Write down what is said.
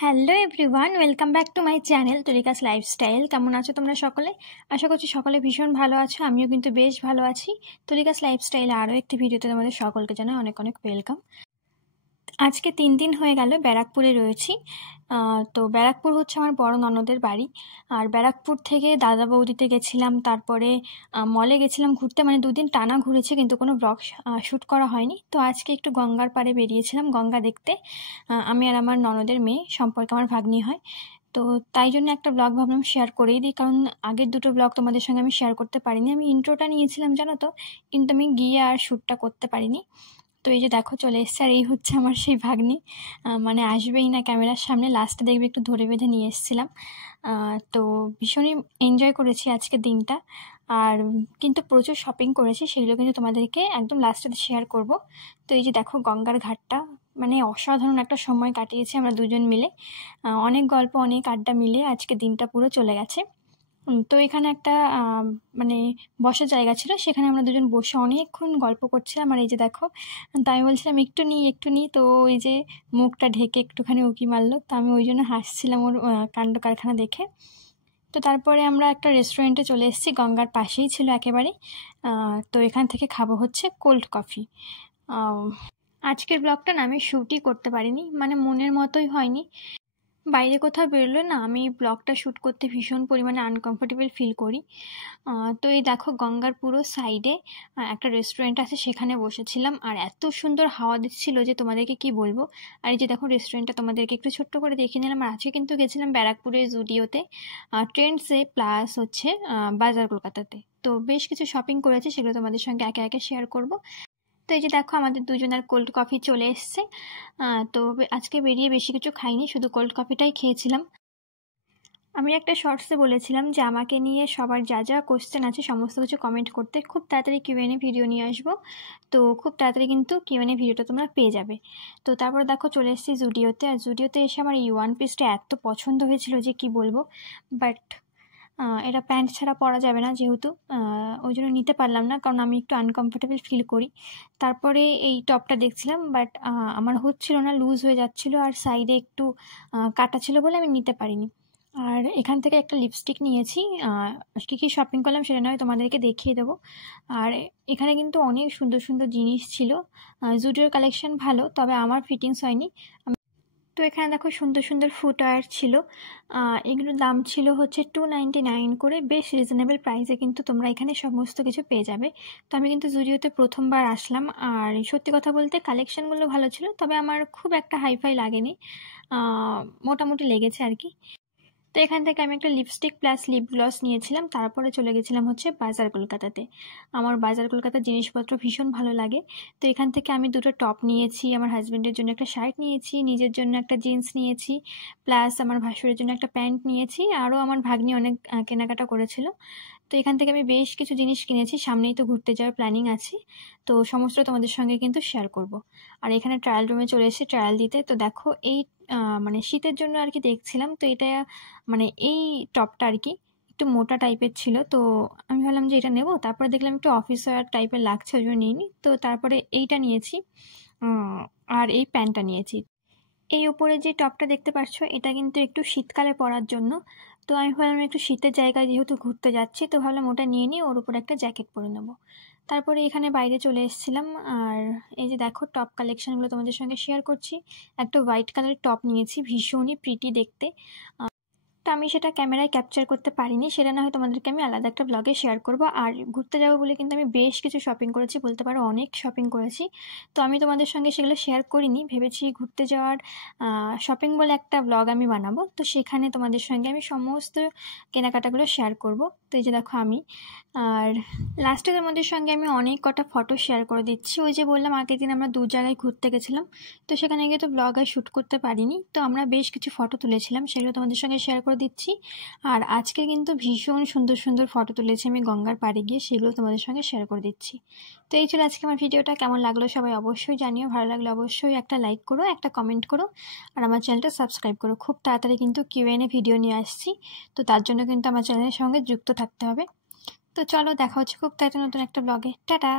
Hello everyone, welcome back to my channel Tulika's lifestyle. কেমন আছো তোমরা সকলে? আশা করছি সকলে ভীষণ ভালো আছো, আমিও কিন্তু বেশ ভালো আছি। তুলিকাস লাইফস্টাইলে আরও একটি ভিডিওতে তোমাদের সকলকে জানাই অনেক অনেক ওয়েলকাম। আজকে 3 দিন হয়ে গেল ব্যারাকপুরে রয়েছি। তো ব্যারাকপুর হচ্ছে আমার বড় ননদের বাড়ি। আর ব্যারাকপুর থেকে দাদা বৌদিতে গেছিলাম, তারপরে মলে গেছিলাম ঘুরতে, মানে 2 দিন টানা ঘুরেছি কিন্তু কোনো ব্লগ শ্যুট করা হয়নি। তো আজকে একটু গঙ্গার পাড়ে বেরিয়েছিলাম গঙ্গা দেখতে। আমি আর আমার ননদের মেয়ে, সম্পর্কে আমার ভাগ্নি হয়। তো তাই জন্য একটা ব্লগ ভাবলাম শেয়ার করেই দিই, কারণ আগের দুটো ব্লগ তোমাদের সঙ্গে আমি শেয়ার করতে পারিনি। আমি ইন্ট্রোটা নিয়েছিলাম জানো তো, কিন্তু আমি গিয়ে আর শ্যুটটা করতে পারিনি। তো এই যে দেখো চলে এসছে, আর এই হচ্ছে আমার সেই ভাগ্নি। মানে আসবেই না ক্যামেরার সামনে, লাস্টে দেখবে একটু ধরে বেঁধে নিয়ে এসেছিলাম। তো ভীষণই এনজয় করেছি আজকের দিনটা। আর কিন্তু প্রচুর শপিং করেছি, সেগুলো কিন্তু তোমাদেরকে একদম লাস্টে শেয়ার করব। তো এই যে দেখো গঙ্গার ঘাটটা, মানে অসাধারণ একটা সময় কাটিয়েছি আমরা দুজন মিলে। অনেক গল্প, অনেক আড্ডা মিলে আজকে দিনটা পুরো চলে গেছে। তো এখানে একটা মানে বসার জায়গা ছিল, সেখানে আমরা দুজন বসে অনেকক্ষণ গল্প করছিলাম। আর এই যে দেখো, তো আমি বলছিলাম একটু নিই, তো ওই যে মুখটা ঢেকে একটুখানি উঁকি মারলো, তো আমি ওই জন্য হাসছিলাম ওর কাণ্ড কারখানা দেখে। তো তারপরে আমরা একটা রেস্টুরেন্টে চলে এসেছি, গঙ্গার পাশেই ছিল একেবারে। তো এখান থেকে খাবো হচ্ছে কোল্ড কফি। আজকের ব্লগটা না আমি শ্যুটই করতে পারিনি, মানে মনের মতোই হয়নি। বাইরে কোথাও বেরোলে না আমি ব্লগটা শ্যুট করতে ভীষণ পরিমাণে আনকমফোর্টেবল ফিল করি। তো এই দেখো গঙ্গার পুরো সাইডে একটা রেস্টুরেন্ট আছে, সেখানে বসেছিলাম। আর এত সুন্দর হাওয়া দিচ্ছিল যে তোমাদেরকে কি বলবো। আর এই যে দেখো রেস্টুরেন্টটা তোমাদেরকে একটু ছোট্ট করে দেখিয়ে নিলাম। আর আজকে কিন্তু গেছিলাম ব্যারাকপুরের জুডিওতে, ট্রেন্ডসে, প্লাস হচ্ছে বাজার কলকাতাতে। তো বেশ কিছু শপিং করেছি, সেগুলো তোমাদের সঙ্গে একে একে শেয়ার করব। তো এই যে দেখো আমাদের দুজনের কোল্ড কফি চলে এসছে। তো আজকে বেরিয়ে বেশি কিছু খাইনি, শুধু কোল্ড কফিটাই খেয়েছিলাম। আমি একটা শর্টসে বলেছিলাম যে আমাকে নিয়ে সবার যা যা কোশ্চেন আছে সমস্ত কিছু কমেন্ট করতে, খুব তাড়াতাড়ি কিউএনএ ভিডিও নিয়ে আসবো। তো খুব তাড়াতাড়ি কিন্তু কিউএনএ ভিডিওটা তোমরা পেয়ে যাবে। তো তারপর দেখো চলে এসেছি জুডিওতে। আর জুডিওতে এসে আমার এই ওয়ান পিসটা এত পছন্দ হয়েছিল যে কি বলবো, বাট এটা প্যান্ট ছাড়া পরা যাবে না যেহেতু, ওই জন্য নিতে পারলাম না, কারণ আমি একটু আনকমফোর্টেবল ফিল করি। তারপরে এই টপটা দেখছিলাম, বাট আমার হচ্ছিল না, লুজ হয়ে যাচ্ছিল, আর সাইডে একটু কাটা ছিল বলে আমি নিতে পারিনি। আর এখান থেকে একটা লিপস্টিক নিয়েছি। কী কী শপিং করলাম সেটা নয় তোমাদেরকে দেখিয়ে দেবো। আর এখানে কিন্তু অনেক সুন্দর সুন্দর জিনিস ছিল। জুডিওর কালেকশন ভালো, তবে আমার ফিটিংস হয়নি। তো এখানে দেখো সুন্দর সুন্দর ফুটওয়্যার ছিল। এগুলোর দাম ছিল হচ্ছে 299 করে, বেশ রিজনেবল প্রাইসে কিন্তু তোমরা এখানে সমস্ত কিছু পেয়ে যাবে। তো আমি কিন্তু জুডিওতে প্রথমবার আসলাম, আর সত্যি কথা বলতে কালেকশানগুলো ভালো ছিল, তবে আমার খুব একটা হাইফাই লাগেনি, মোটামুটি লেগেছে আর কি। তো এখান থেকে আমি একটা লিপস্টিক প্লাস লিপ গ্লস নিয়েছিলাম। তারপরে চলে গেছিলাম হচ্ছে বাজার কলকাতাতে। আমার বাজার কলকাতার জিনিসপত্র ভীষণ ভালো লাগে। তো এখান থেকে আমি দুটো টপ নিয়েছি, আমার হাজব্যান্ডের জন্য একটা শার্ট নিয়েছি, নিজের জন্য একটা জিন্স নিয়েছি, প্লাস আমার ভাসুরের জন্য একটা প্যান্ট নিয়েছি। আরও আমার ভাগ্নি অনেক কেনাকাটা করেছিল। তো এখান থেকে আমি বেশ কিছু জিনিস কিনেছি, সামনেই তো ঘুরতে যাওয়ার প্ল্যানিং আছে। তো সমস্ত তোমাদের সঙ্গে কিন্তু শেয়ার করব। আর এখানে ট্রায়াল রুমে চলে এসেছি ট্রায়াল দিতে। তো দেখো এই মানে শীতের জন্য আর কি দেখছিলাম, তো এটা মানে এই টপটা আর কি একটু মোটা টাইপের ছিল। তো আমি ভাবলাম যে এটা নেব, তারপরে দেখলাম একটু অফিস ওয়্যার টাইপের লাগছে, ওই জন্য নিইনি। তো তারপরে এইটা নিয়েছি, আর এই প্যান্টটা নিয়েছি। এই উপরে যে টপটা দেখতে পাচ্ছ, এটা কিন্তু একটু শীতকালে পরার জন্য। তো আমি ভাবলাম একটু শীতের জায়গায় যেহেতু ঘুরতে যাচ্ছি, তো ভাবলাম ওটা নিয়ে নিই, ওর উপরে একটা জ্যাকেট পরে নেবো। তারপরে এখানে বাইরে চলে এসেছিলাম। আর এই যে দেখো টপ কালেকশনগুলো তোমাদের সঙ্গে শেয়ার করছি। একটা হোয়াইট কালারের টপ নিয়েছি, ভীষণই প্রিটি দেখতে। তো আমি সেটা ক্যামেরায় ক্যাপচার করতে পারিনি, সেটা না হয় তোমাদেরকে আমি আলাদা একটা ব্লগে শেয়ার করব। আর ঘুরতে যাবো বলে কিন্তু আমি বেশ কিছু শপিং করেছি, বলতে পারো অনেক শপিং করেছি। তো আমি তোমাদের সঙ্গে সেগুলো শেয়ার করিনি, ভেবেছি ঘুরতে যাওয়ার শপিং বলে একটা ব্লগ আমি বানাবো, তো সেখানে তোমাদের সঙ্গে আমি সমস্ত কেনাকাটাগুলো শেয়ার করব। তো এই যে দেখো আমি, আর লাস্টে তোমাদের সঙ্গে আমি অনেক কটা ফটো শেয়ার করে দিচ্ছি। ওই যে বললাম আগের দিন আমরা 2 জায়গায় ঘুরতে গেছিলাম, তো সেখানে গিয়ে তো ব্লগ আর শ্যুট করতে পারিনি। তো আমরা বেশ কিছু ফটো তুলেছিলাম, সেগুলো তোমাদের সঙ্গে শেয়ার করে দিচ্ছি। আর আজকে কিন্তু ভীষণ সুন্দর সুন্দর ফটো তুলেছি আমি গঙ্গার পাড়ে গিয়ে, সেগুলো তোমাদের সঙ্গে শেয়ার করে দিচ্ছি। তো এই ছিল আজকে আমার ভিডিওটা। কেমন লাগলো সবাই অবশ্যই জানিও, ভালো লাগলে অবশ্যই একটা লাইক করো, একটা কমেন্ট করো, আর আমার চ্যানেলটা সাবস্ক্রাইব করো। খুব তাড়াতাড়ি কিন্তু কিউএনএ ভিডিও নিয়ে আসছি, তো তার জন্য কিন্তু আমার চ্যানেলের সঙ্গে যুক্ত থাকতে হবে। তো চলো দেখা হচ্ছে খুব তাড়াতাড়ি নতুন একটা ব্লগে। টাটা।